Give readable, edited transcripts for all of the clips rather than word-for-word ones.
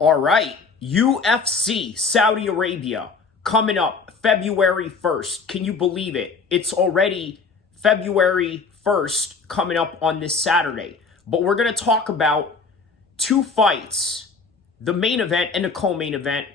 All right, UFC Saudi Arabia coming up February 1st. Can you believe it? It's already February 1st coming up on this Saturday. But we're going to talk about two fights, the main event and the co-main event,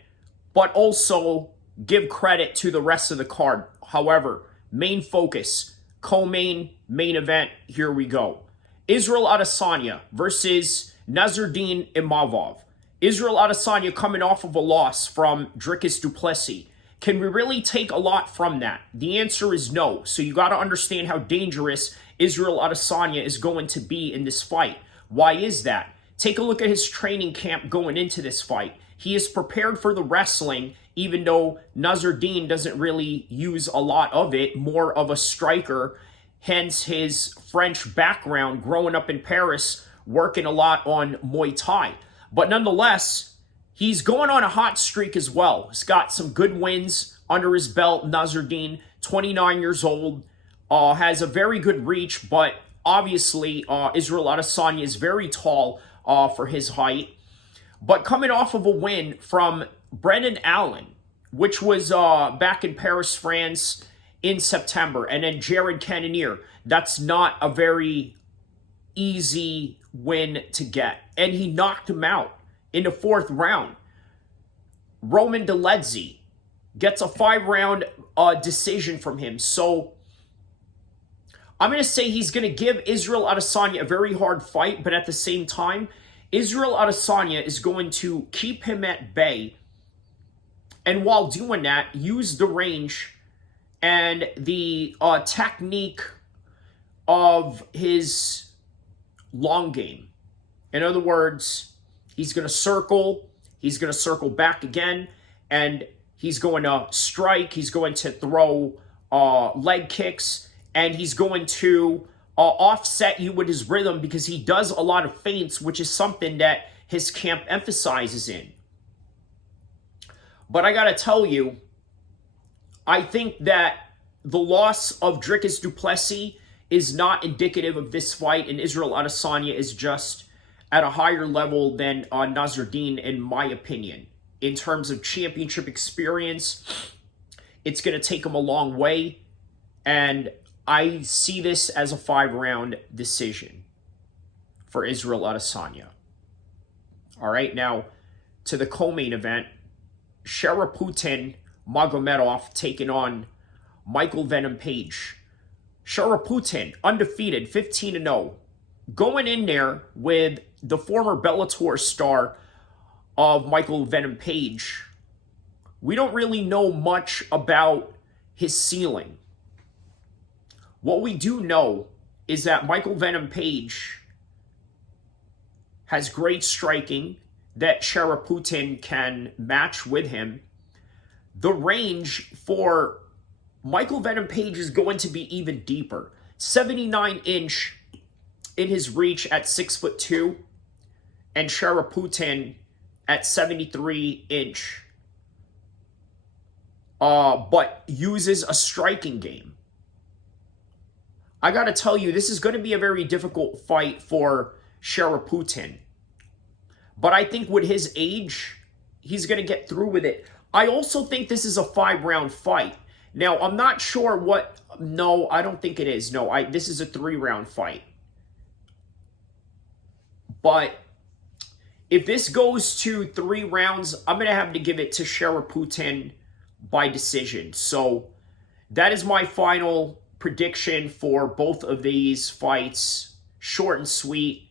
but also give credit to the rest of the card. However, main focus, co-main, main event, here we go. Israel Adesanya versus Nassourdine Imavov. Israel Adesanya coming off of a loss from Dricus du Plessis. Can we really take a lot from that? The answer is no. So you got to understand how dangerous Israel Adesanya is going to be in this fight. Why is that? Take a look at his training camp going into this fight. He is prepared for the wrestling, even though Nassourdine doesn't really use a lot of it, more of a striker, hence his French background, growing up in Paris, working a lot on Muay Thai. But nonetheless, he's going on a hot streak as well. He's got some good wins under his belt. Nassourdine, 29 years old, has a very good reach, but obviously Israel Adesanya is very tall for his height. But coming off of a win from Brendan Allen, which was back in Paris, France in September, and then Jared Cannonier, that's not a very easy win to get. And he knocked him out in the fourth round. Roman Dolidze gets a 5-round decision from him. So I'm going to say he's going to give Israel Adesanya a very hard fight, but at the same time, Israel Adesanya is going to keep him at bay. And while doing that, use the range and the technique of his long game. In other words, he's going to circle back again, and he's going to strike, he's going to throw leg kicks, and he's going to offset you with his rhythm because he does a lot of feints, which is something that his camp emphasizes in. But I got to tell you, I think that the loss of Dricus du Plessis is not indicative of this fight, and Israel Adesanya is just at a higher level than Nassourdine, in my opinion. In terms of championship experience, it's going to take him a long way, and I see this as a 5-round decision for Israel Adesanya. All right, now to the co-main event, Sharapoutin Magomedov taking on Michael Venom Page. Sharapoutin, undefeated, 15-0. Going in there with the former Bellator star of Michael Venom Page, we don't really know much about his ceiling. What we do know is that Michael Venom Page has great striking that Sharapoutin can match with him. The range for Michael Venom Page is going to be even deeper. 79-inch in his reach at 6'2", and Sharapoutin at 73-inch. But uses a striking game. I gotta tell you, this is going to be a very difficult fight for Sharapoutin. But I think with his age, he's going to get through with it. I also think this is a 5-round fight. Now, I'm not sure what... No, I don't think it is. No, this is a 3-round fight. But if this goes to 3 rounds, I'm going to have to give it to Sharapoutin by decision. So that is my final prediction for both of these fights. Short and sweet.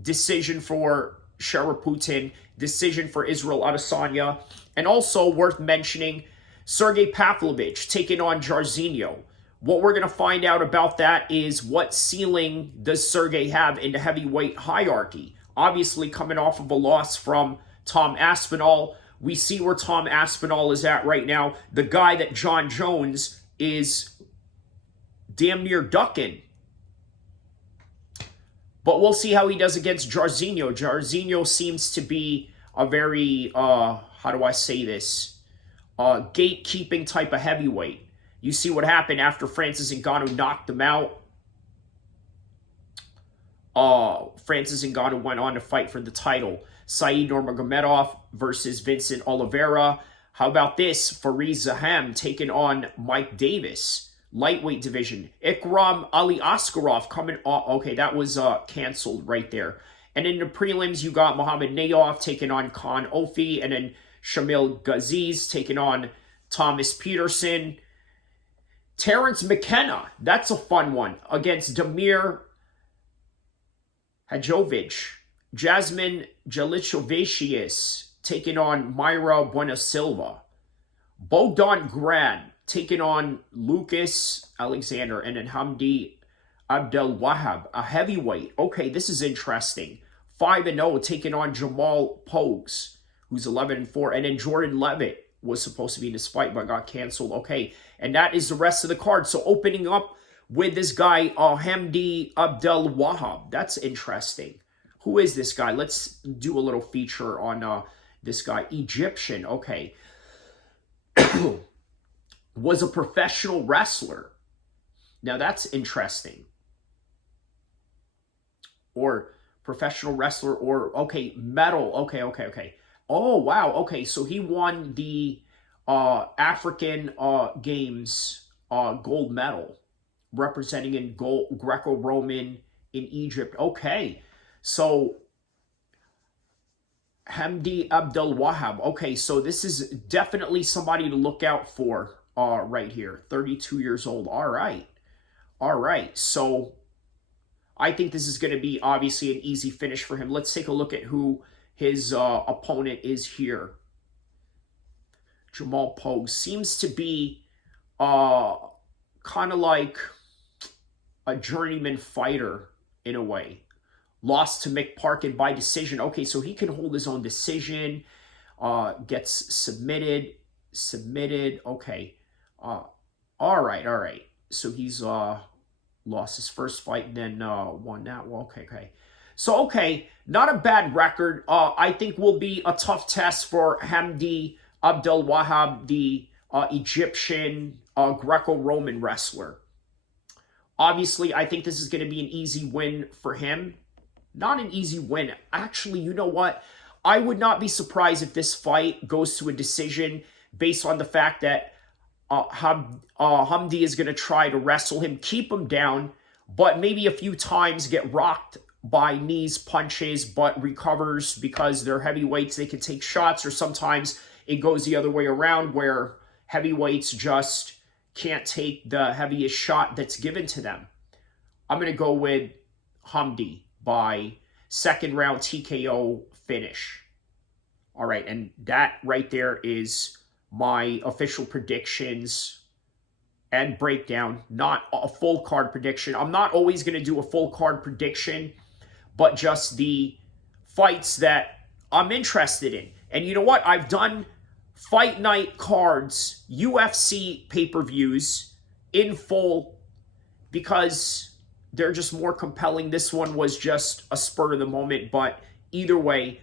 Decision for Sharapoutin. Decision for Israel Adesanya. And also worth mentioning, Sergey Pavlovich taking on Jairzinho. What we're going to find out about that is what ceiling does Sergey have in the heavyweight hierarchy. Obviously, coming off of a loss from Tom Aspinall, we see where Tom Aspinall is at right now. The guy that John Jones is damn near ducking. But we'll see how he does against Jairzinho. Jairzinho seems to be a very, how do I say this? Gatekeeping type of heavyweight. You see what happened after Francis Ngannou knocked him out. Francis Ngannou went on to fight for the title. Said Nurmagomedov versus Vincent Oliveira. How about this? Fareed Zaham taking on Mike Davis. Lightweight division. Ikram Ali Askarov coming off. Okay, that was canceled right there. And in the prelims, you got Muhammad Nayoff taking on Khan Ofi. And then Shamil Gaziz taking on Thomas Peterson. Terrence McKenna, that's a fun one, against Damir Hadjovic. Jasmine Jelichovacius taking on Myra Buenasilva. Bogdan Gran taking on Lucas Alexander. And then Hamdy Abdelwahab, a heavyweight. Okay, this is interesting. 5-0 taking on Jamal Pogues, who's 11-4. And then Jordan Levitt was supposed to be in this fight but got canceled. Okay, and that is the rest of the card. So opening up with this guy, Hamdy Abdelwahab. That's interesting. Who is this guy? Let's do a little feature on this guy. Egyptian, okay. Was a professional wrestler. Now that's interesting. Or professional wrestler, or, okay, medal. Okay. Oh, wow. Okay, so he won the African Games gold medal, representing in Greco-Roman in Egypt. Okay, so Hamdy Abdelwahab. Okay, so this is definitely somebody to look out for right here. 32 years old. All right. So I think this is going to be obviously an easy finish for him. Let's take a look at who his opponent is here. Jamal Pogues seems to be kind of like a journeyman fighter in a way. Lost to Mick Parkin by decision. Okay, so he can hold his own decision. Gets submitted. Okay. All right. So he's lost his first fight and then won that. Well, okay. So, okay, not a bad record. I think will be a tough test for Hamdy Abdelwahab, the Egyptian Greco-Roman wrestler. Obviously, I think this is going to be an easy win for him. Not an easy win. Actually, you know what? I would not be surprised if this fight goes to a decision based on the fact that Hamdy is going to try to wrestle him, keep him down, but maybe a few times get rocked by knees, punches, but recovers because they're heavyweights. They can take shots, or sometimes it goes the other way around where heavyweights just can't take the heaviest shot that's given to them. I'm going to go with Hamdy by second round TKO finish. All right, and that right there is my official predictions and breakdown, not a full card prediction. I'm not always going to do a full card prediction, but just the fights that I'm interested in. And you know what? I've done fight night cards, UFC pay-per-views in full because they're just more compelling. This one was just a spur of the moment, but either way,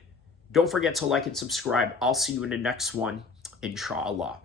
don't forget to like and subscribe. I'll see you in the next one, inshallah.